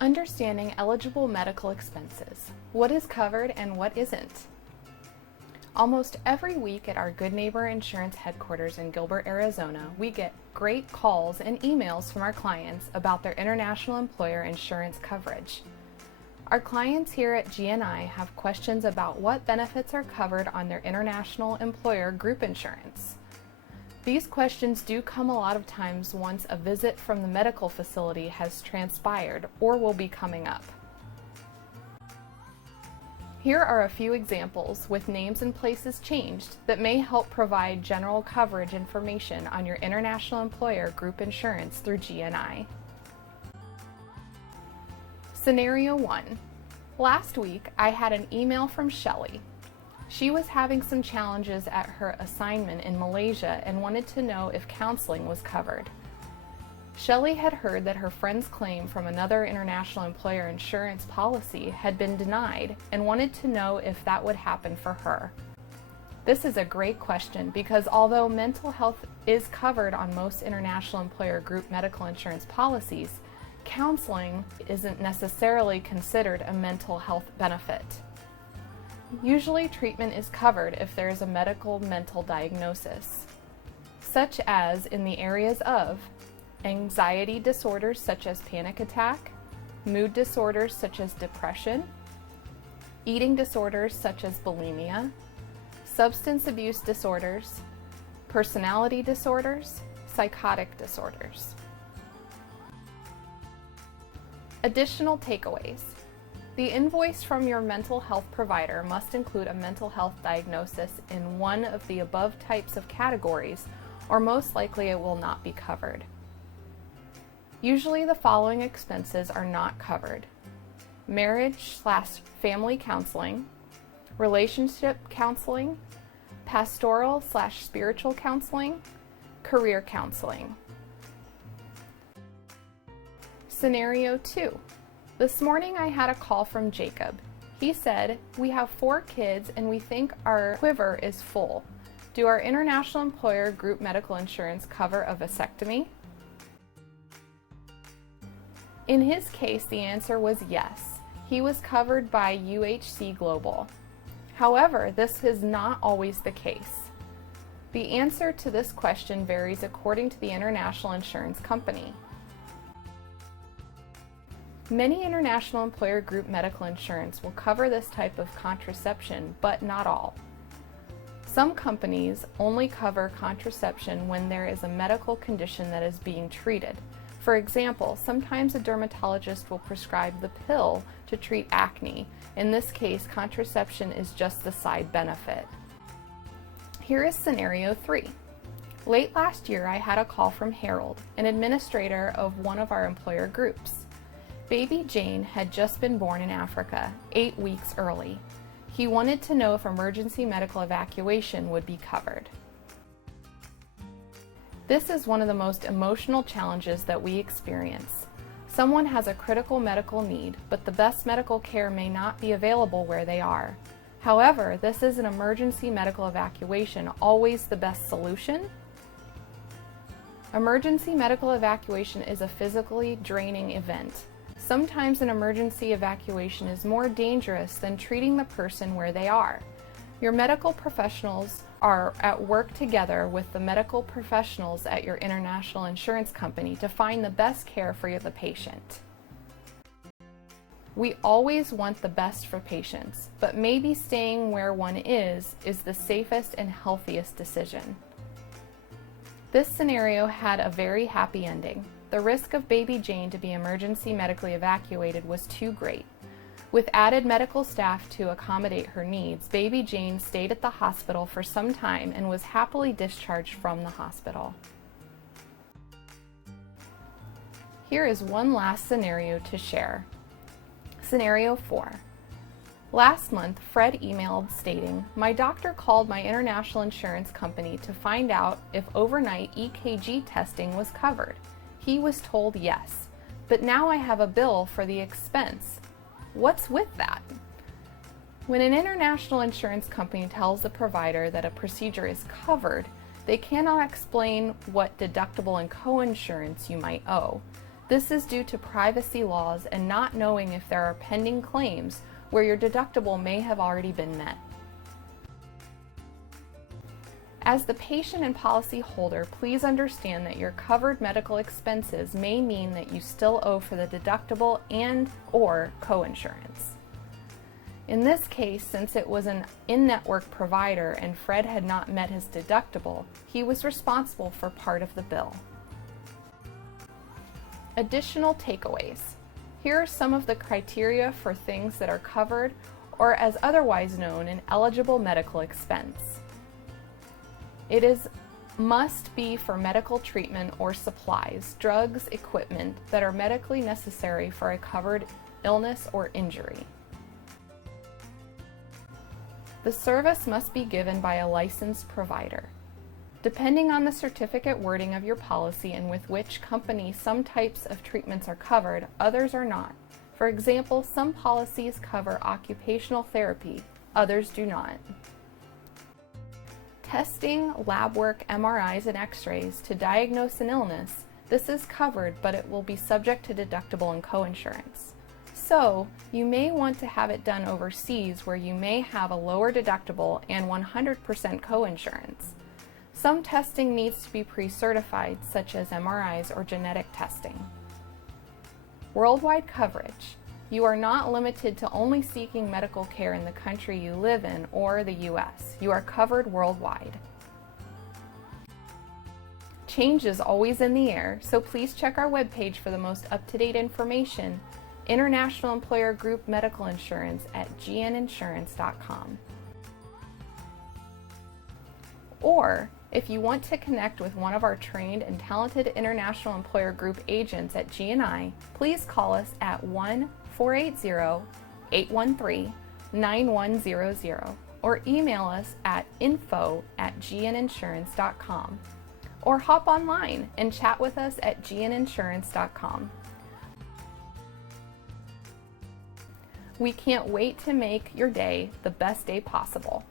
Understanding eligible medical expenses. What is covered and what isn't? Almost every week at our Good Neighbor Insurance headquarters in Gilbert, Arizona, we get great calls and emails from our clients about their international employer insurance coverage. Our clients here at GNI have questions about what benefits are covered on their international employer group insurance. These questions do come a lot of times once a visit from the medical facility has transpired or will be coming up. Here are a few examples with names and places changed that may help provide general coverage information on your international employer group insurance through GNI. Scenario 1. Last week, I had an email from Shelley. She was having some challenges at her assignment in Malaysia and wanted to know if counseling was covered. Shelley had heard that her friend's claim from another international employer insurance policy had been denied and wanted to know if that would happen for her. This is a great question because although mental health is covered on most international employer group medical insurance policies, counseling isn't necessarily considered a mental health benefit. Usually treatment is covered if there is a medical mental diagnosis, such as in the areas of anxiety disorders such as panic attack, mood disorders such as depression, eating disorders such as bulimia, substance abuse disorders, personality disorders, psychotic disorders. Additional takeaways. The invoice from your mental health provider must include a mental health diagnosis in one of the above types of categories, or most likely it will not be covered. Usually the following expenses are not covered: marriage/family counseling, relationship counseling, pastoral/spiritual counseling, career counseling. Scenario 2. This morning I had a call from Jacob. He said, "We have 4 kids and we think our quiver is full. Do our international employer group medical insurance cover a vasectomy?" In his case, the answer was yes. He was covered by UHC Global. However, this is not always the case. The answer to this question varies according to the international insurance company. Many international employer group medical insurance will cover this type of contraception, but not all. Some companies only cover contraception when there is a medical condition that is being treated. For example, sometimes a dermatologist will prescribe the pill to treat acne. In this case, contraception is just the side benefit. Here is scenario 3. Late last year, I had a call from Harold, an administrator of one of our employer groups. Baby Jane had just been born in Africa, 8 weeks early. He wanted to know if emergency medical evacuation would be covered. This is one of the most emotional challenges that we experience. Someone has a critical medical need, but the best medical care may not be available where they are. However, this is an emergency medical evacuation always the best solution? Emergency medical evacuation is a physically draining event. Sometimes an emergency evacuation is more dangerous than treating the person where they are. Your medical professionals are at work together with the medical professionals at your international insurance company to find the best care for the patient. We always want the best for patients, but maybe staying where one is the safest and healthiest decision. This scenario had a very happy ending. The risk of baby Jane to be emergency medically evacuated was too great. With added medical staff to accommodate her needs, baby Jane stayed at the hospital for some time and was happily discharged from the hospital. Here is one last scenario to share. Scenario 4. Last month, Fred emailed stating, "My doctor called my international insurance company to find out if overnight EKG testing was covered. He was told yes, but now I have a bill for the expense. What's with that?" When an international insurance company tells the provider that a procedure is covered, they cannot explain what deductible and coinsurance you might owe. This is due to privacy laws and not knowing if there are pending claims where your deductible may have already been met. As the patient and policy holder, please understand that your covered medical expenses may mean that you still owe for the deductible and/or coinsurance. In this case, since it was an in-network provider and Fred had not met his deductible, he was responsible for part of the bill. Additional takeaways. Here are some of the criteria for things that are covered or, as otherwise known, an eligible medical expense. It must be for medical treatment or supplies, drugs, equipment that are medically necessary for a covered illness or injury. The service must be given by a licensed provider. Depending on the certificate wording of your policy and with which company some types of treatments are covered, others are not. For example, some policies cover occupational therapy, others do not. Testing, lab work, MRIs, and X-rays to diagnose an illness, this is covered, but it will be subject to deductible and coinsurance. So, you may want to have it done overseas where you may have a lower deductible and 100% coinsurance. Some testing needs to be pre-certified, such as MRIs or genetic testing. Worldwide coverage. You are not limited to only seeking medical care in the country you live in or the U.S. You are covered worldwide. Change is always in the air, so please check our webpage for the most up-to-date information. International Employer Group Medical Insurance at gninsurance.com. Or, if you want to connect with one of our trained and talented International Employer Group agents at GNI, please call us at 1-480-813-9100 or email us at info@gninsurance.com or hop online and chat with us at gninsurance.com. We can't wait to make your day the best day possible.